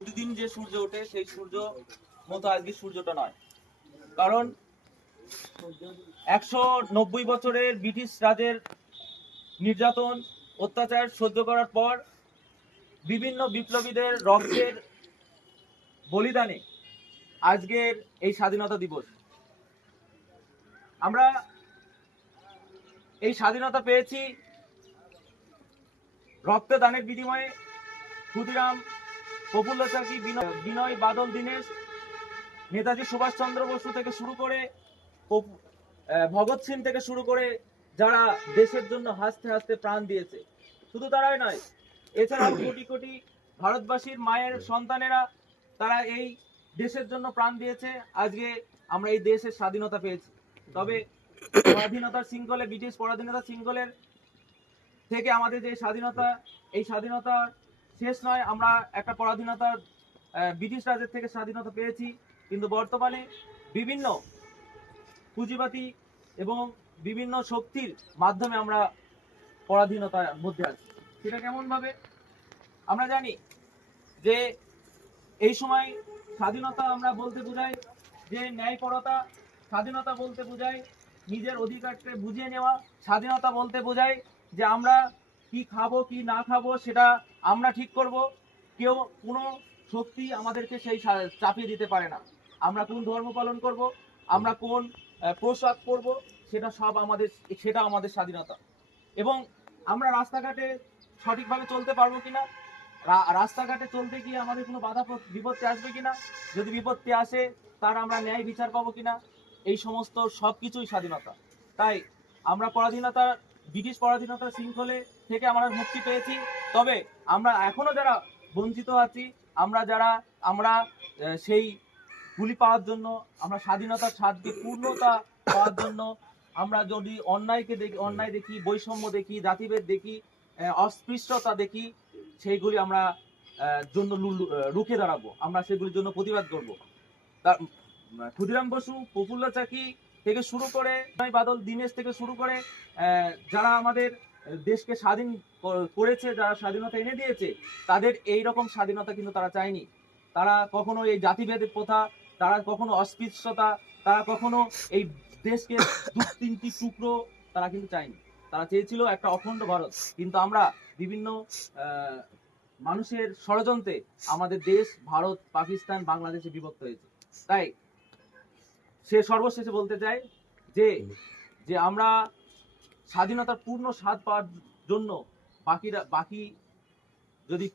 প্রতিদিন যে সূর্য ওঠে সেই সূর্য মতো আজকে সূর্যটা নয়। কারণ 190 বছরের ব্রিটিশ রাজের নির্যাতন অত্যাচার সহ্য করার পর বিভিন্ন বিপ্লবীদের রক্তের বলিদানে আজকের এই স্বাধীনতা দিবস। আমরা এই স্বাধীনতা পেয়েছি রক্তদানের বিনিময়ে। ক্ষুদিরাম, প্রফুল্ল চাকি, বিনয় বাদল দীনেশ, নেতাজি সুভাষচন্দ্র বসু থেকে শুরু করে ভগৎ সিং থেকে শুরু করে যারা দেশের জন্য হাসতে হাসতে প্রাণ দিয়েছে, শুধু তারাই নয়, এছাড়াও কোটি কোটি ভারতবাসীর মায়ের সন্তানেরা তারা এই দেশের জন্য প্রাণ দিয়েছে। আজকে আমরা এই দেশের স্বাধীনতা পেয়েছি। তবে পরাধীনতার শৃঙ্খলে, ব্রিটিশ পরাধীনতার শৃঙ্খলের থেকে আমাদের যে স্বাধীনতা, এই স্বাধীনতা শেষ নয়। আমরা একটা পরাধীনতার ব্রিটিশ রাজের থেকে স্বাধীনতা পেয়েছি, কিন্তু বর্তমানে বিভিন্ন পুঁজিবাদী এবং বিভিন্ন শক্তির মাধ্যমে আমরা পরাধীনতার মধ্যে আছি। সেটা কেমন ভাবে? আমরা জানি যে এই সময় স্বাধীনতা আমরা বলতে বোঝাই যে ন্যায়পরতা, স্বাধীনতা বলতে বোঝায় নিজের অধিকারকে বুঝিয়ে নেওয়া, স্বাধীনতা বলতে বোঝায় যে আমরা কি খাবো কি না খাবো সেটা আমরা ঠিক করব। কেউ কোনো শক্তি আমাদেরকে সেই চাপিয়ে দিতে পারে না। আমরা কোন ধর্ম পালন করব, আমরা কোন পোশাক পরব, সেটা আমাদের স্বাধীনতা। এবং আমরা রাস্তাঘাটে সঠিকভাবে চলতে পারবো কিনা, রাস্তাঘাটে চলতে গিয়ে আমাদের কোনো বাধা বিপত্তি আসবে কিনা, যদি বিপত্তি আসে তার আমরা ন্যায় বিচার পাবো কিনা, এই সমস্ত সবকিছুই স্বাধীনতা। তাই আমরা ব্রিটিশ পরাধীনতার শৃঙ্খলে থেকে আমরা মুক্তি পেয়েছি। তবে আমরা এখনো যারা বঞ্চিত আছি, আমরা সেই গুলি পাওয়ার জন্য, আমরা স্বাধীনতার স্বাদকে পূর্ণতা পাওয়ার জন্য আমরা যদি অন্যায় দেখি, বৈষম্য দেখি, জাতিভেদ দেখি, অস্পৃশ্যতা দেখি, সেইগুলি আমরা জন্য রুখে দাঁড়াবো, আমরা সেগুলির জন্য প্রতিবাদ করবো। ক্ষুদিরাম বসু, প্রফুল্ল চাকি থেকে শুরু করে বাদল দীনেশ থেকে শুরু করে যারা আমাদের দেশকে স্বাধীন করেছে, যারা স্বাধীনতা এনে দিয়েছে, তাদের এই রকম স্বাধীনতা কিন্তু তারা চায়নি। তারা কখনো এই জাতিভেদের প্রথা, তারা কখনো অস্পৃশ্যতা, তারা কখনো এই দেশকে দু তিনটি টুকরো তারা কিন্তু চায়নি। তারা চেয়েছিল একটা অখণ্ড ভারত। কিন্তু আমরা বিভিন্ন মানুষের ষড়যন্ত্রে আমাদের দেশ ভারত, পাকিস্তান, বাংলাদেশে বিভক্ত হয়েছে। তাই সে সর্বশেষে বলতে চাই যে আমরা স্বাধীনতার পূর্ণ স্বাদ পাওয়ার জন্য বাকি যদি